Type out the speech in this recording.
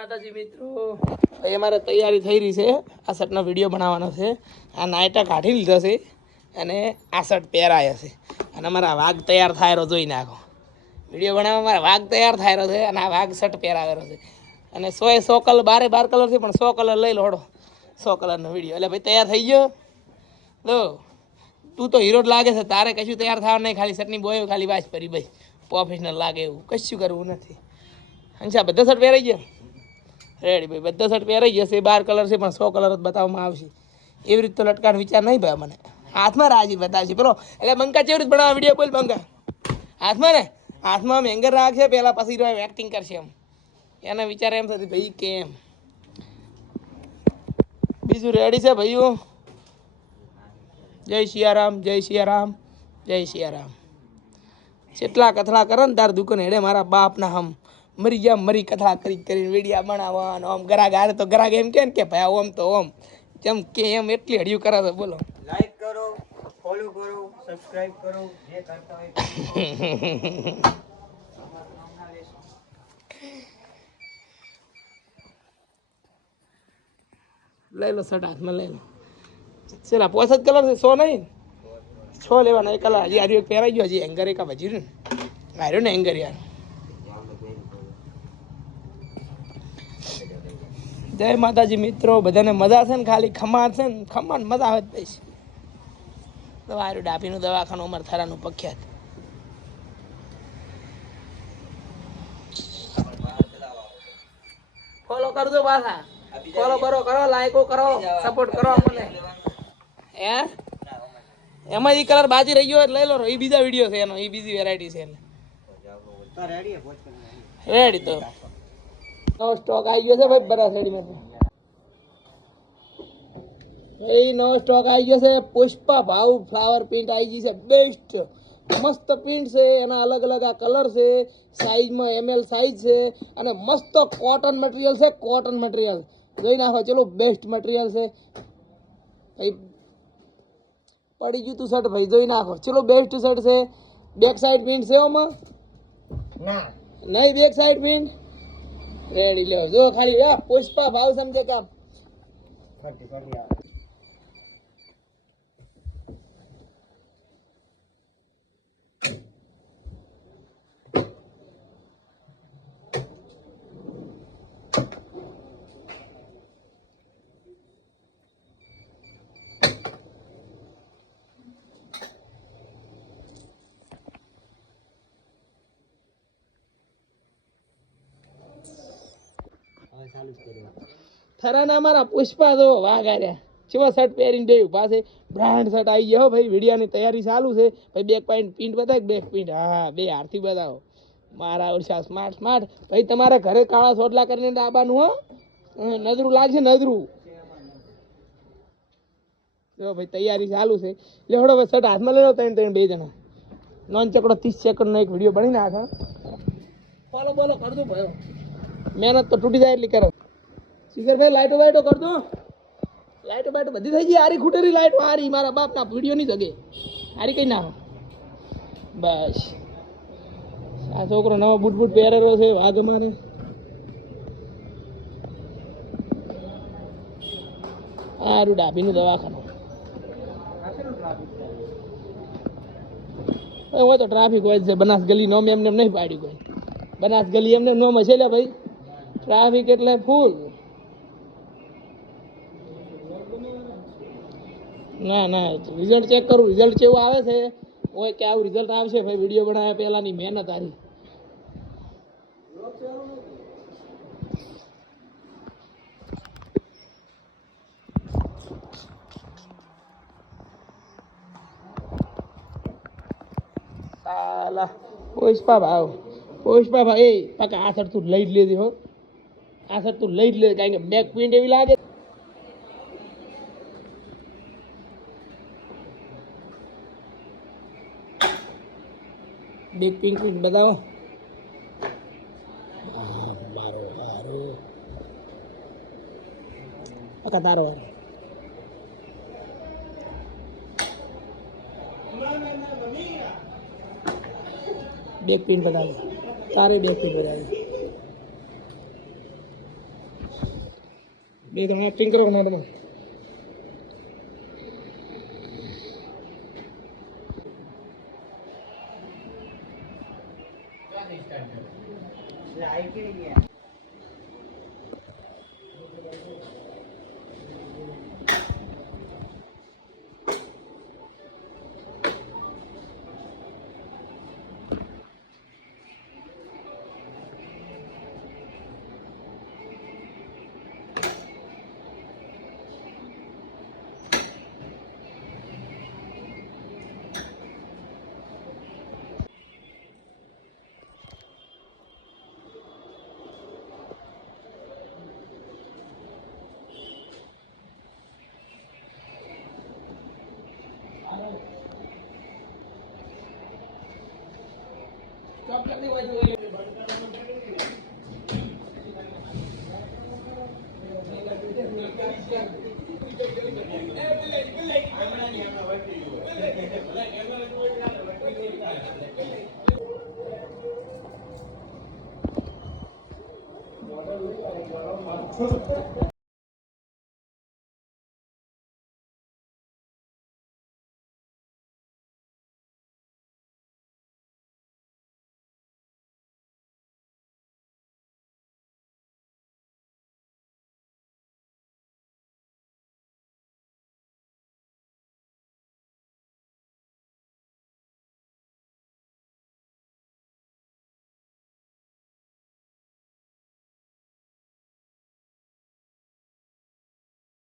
માતાજી મિત્રો, ભાઈ અમારે તૈયારી થઈ રહી છે. આ શર્ટનો વિડીયો બનાવવાનો છે. આ નાયટા કાઢી લીધા છે અને આ શર્ટ પહેરાયા છે અને અમારા વાઘ તૈયાર થાય જોઈ નાખો. વિડીયો બનાવવા મારા વાઘ તૈયાર થાય છે અને આ વાઘ શર્ટ પહેરાવેલો છે અને 100 કલર 12 કલર છે પણ 100 કલર લઈ લો હડો. 100 કલરનો વિડીયો એટલે ભાઈ તૈયાર થઈ ગયો. લો તું તો હીરો જ લાગે છે, તારે કશું તૈયાર થવા નહીં, ખાલી શર્ટની બોય ખાલી વાસ પરી ભાઈ પ્રોફેશનલ લાગે એવું કશું કરવું નથી. અંશા બધા શર્ટ પહેરાઈ ગયા રેડી ભાઈ, બધા શર્ટ પહેરાઈ ગયા છે. 12 કલર છે પણ 100 કલર જ બતાવવામાં આવશે. એવી રીતે તો લટકાનો વિચાર નહીં ભાઈ મને. હાથમાં રાજી બતાવશે પેલો એટલે બંકા કેવી રીતે બનાવવા વિડીયો બોલ બંકા હાથમાં ને હાથમાં આમ એંગર રાખશે પહેલાં પછી એક્ટિંગ કરશે એમ. એના વિચાર એમ થતી ભાઈ કેમ બીજું રેડી છે ભાઈઓ. જય સિયારામ, જય સિયારામ, જય સિયારામ. જેટલા કથળા કરે ને તાર દુકાન હેડે મારા બાપના હમ મરી ગયા મરી કથળા કરીને વિડીયા બનાવવાનો. આમ ગરાગ હારે તો ગરાગ એમ કે ભાઈ ઓમ તો ઓમ જેમ કે એમ એટલી હડિયું કરે છે. બોલો લાઈક કરો, ફોલો કરો, સબસ્ક્રાઇબ કરો, જે કરતા હોય લઈ લો શર્ટ હાથમાં લઈ લો. ચલા 65 કલર છે, 100 નહીં 6 લેવાના. એક કલર હજી એક પહેરાઈ ગયો, હજી એંગર એક ભજી રહ્યું ને હાર્યો ને એંગર યાર. જય માતાજી મિત્રો, બધાને મજા છે ને? ખાલી ખમાન છે ને, ખમાન મજા આવે જ પૈસે તો હાર્યું. ડાભીનું દવાખાનું અમારે થરાનું પ્રખ્યાત. ફોલો કરજો પાછા, ફોલો કરો, લાઈકો કરો, સપોર્ટ કરો અમને. હે એમાં એ કલર બાજી રહી ગયો લઈ લો. એ બીજા વિડીયો છે એનો, એ બીજી વેરાયટી છે એટલે રેડી. તો નવો સ્ટોક આવી ગયો છે ભાઈ બરા શેડીમાં. એ નવો સ્ટોક આવી ગયો છે. પુષ્પા ભાવ ફ્લાવર પ્રિન્ટ આવી ગઈ છે. બેસ્ટ મસ્ત પ્રિન્ટ છે. એના અલગ અલગ આ કલર છે, સાઈઝમાં ml સાઈઝ છે અને મસ્ત કોટન મટીરિયલ છે. કોટન મટીરિયલ જોઈ નાખો. ચલો બેસ્ટ મટીરિયલ છે ભાઈ. પડી ગયું તું શર્ટ ભાઈ જોઈ નાખો. ચલો બેસ્ટ શર્ટ છે. બેક સાઈડ પ્રિન્ટ છે ઓમાં ના નહીં, બેક સાઈડ પ્રિન્ટ રેડી. લ્યો જો ખાલી પુષ્પા ભાવ સમજે કામ. થરાના અમારા પુષ્પા જો વાઘ આર્યા ચેવા શર્ટ પહેરીને બે પાસે બ્રાન્ડ શર્ટ આવી ગયો ભાઈ. વિડીયાની તૈયારી ચાલુ છે ભાઈ. બેક પોઈન્ટ પિન્ટ બતાય, બેક પિન્ટ હા બે હારથી બતાવો મારા ઓરસા સ્માર્ટ ભાઈ. તમારે ઘરે કાળા સોટલા કરીને દાબાનું હો, નજરું લાગશે નજરું. જો ભાઈ તૈયારી ચાલુ છે. લેવડો ભાઈ શર્ટ હાથમાં લઈ લો. ત્રણ બે જણા નોન ચકડો 30 સેકન્ડનો એક વિડીયો બની નાખે. બોલો બોલો કરજો ભાઈ, મહેનત તો તૂટી જાય એટલી કરો. શિખર ભાઈ લાઈટો વાઈટો કર દો. લાઈટો બાઈટો બધી થઈ ગઈ. હારી ખૂટેલી લાઈટો હારી મારા બાપના વિડીયો નહીં જગે. હારી કઈ નાખો બસ. આ છોકરો નવો બૂટ પહેરેલો છે વાઘ અમારે. હારું ડાભીનું દવાખાનું હોય તો ટ્રાફિક હોય છે. બનાસ ગલી નોમ એમને નહીં પાડ્યું કોઈ. બનાસ ગલી એમને નોમ હશે લે ભાઈ. ટ્રાફિક એટલે ફૂલ. ના રિઝલ્ટ ચેક કરું. રિઝલ્ટ કેવું આવે છે હોય કે આવું રિઝલ્ટ આવશે ભાઈ. વિડીયો બનાવ્યા પહેલાની મહેનત હારી. સાલા પુષ્પા ભાઈ પાકા આ શર્ટ તું લઈ જ લેજે હો. આ શર્ટ તું લઈ જ લે, કારણ કે બેક પ્રિન્ટ એવી લાગે. બેક પિંક પ્રિન્ટ બતાવો. મારો હારો પાકા તારો હારો. બેક પ્રિન્ટ બતાવો. તારે બેક પ્રિન્ટ બતાવો. બે તમે એક્ટિંગ કરો નાટકમાં. એટલે આવી કેવી ગયા Thank you.